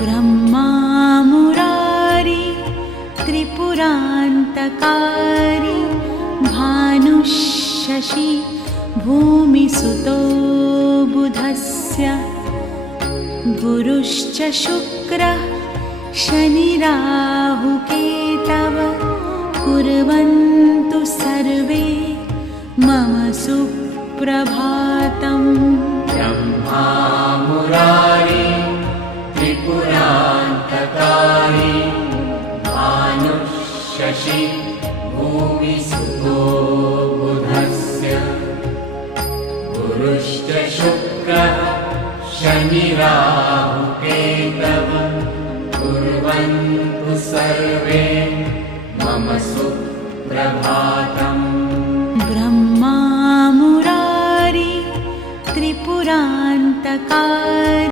ब्रह्मा मुरारी त्रिपुरान्तकारी भानुशशि भूमिसुतो बुधस्य गुरुश्च शुक्रः शनिराहुकेतव कुर्वन्तु सर्वे मम सुप्रभातम्। ब्रह्मा मुरारी त्रिपुरान्तकारी भानुशशि भूमिसुतो बुधस्य गुरुश्च शुक्रः शनिराहुकेतव कुर्वन्तु सर्वे मम सुप्रभातम्। ब्रह्मा मुरारी त्रिपुरान्तकारी